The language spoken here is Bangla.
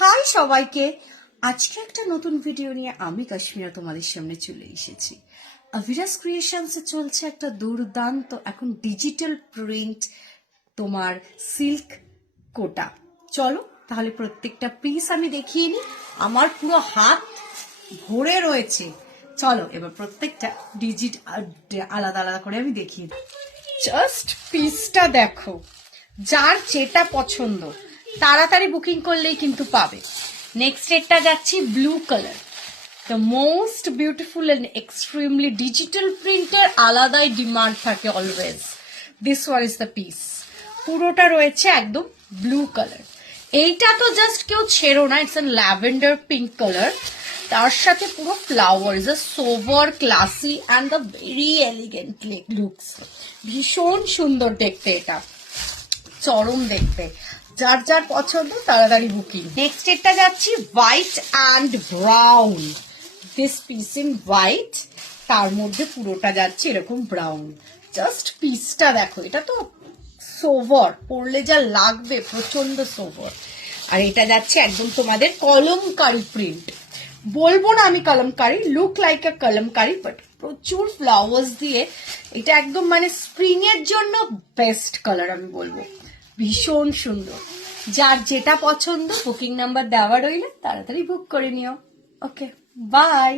হাই সবাইকে, আজকে একটা নতুন ভিডিও নিয়ে আমি কাশ্মীরা তোমাদের সামনে চলে এসেছি। আভিরাস ক্রিয়েশনসে চলছে একটা দুর্দান্ত এখন ডিজিটাল প্রিন্ট তোমার সিল্ক কোটা। চলো তাহলে প্রত্যেকটা পিস আমি দেখিয়ে নিই, আমার পুরো হাত ভরে রয়েছে। চলো এবার প্রত্যেকটা ডিজিট আলাদা আলাদা করে আমি দেখিয়ে দিই। জাস্ট পিসটা দেখো, যার যেটা পছন্দ তাড়াতাড়ি বুকিং করলেই কিন্তু পাবে। নেক্সট এরটা যাচ্ছি blue colour, the most beautiful and extremely digital প্রিন্টের আলাদাই ডিমান্ড থাকে always. This one is the piece, পুরোটা রয়েছে একদম ব্লু কালার। এইটা তো জাস্ট কেউ ছেড়ো না, it's an lavender pink colour, তার সাথে পুরো flower, is a sober classy and the very elegant looks. ভীষণ সুন্দর দেখতে, এটা চরম দেখতে। যার যার পছন্দ তাড়াতাড়ি বুকিং। নেক্সট এটা যাচ্ছি white and brown, this piece in white, তার মধ্যে পুরোটা যাচ্ছে এরকম ব্রাউন। জাস্ট পিসটা দেখো, এটা তো সোভার, পরলে যা লাগবে প্রচন্ড সোভার। আর এটা যাচ্ছে একদম তোমাদের কলমকারি প্রিন্ট, বলবো না আমি kalamkari, look like a kalamkari, but প্রচুর ফ্লাওয়ার্স দিয়ে এটা একদম মানে স্প্রিং এর জন্য বেস্ট কালার আমি বলবো। ভীষণ সুন্দর, যার যেটা পছন্দ বুকিং নাম্বার দেওয়া রইলে তাড়াতাড়ি বুক করে নিও। ওকে, বাই।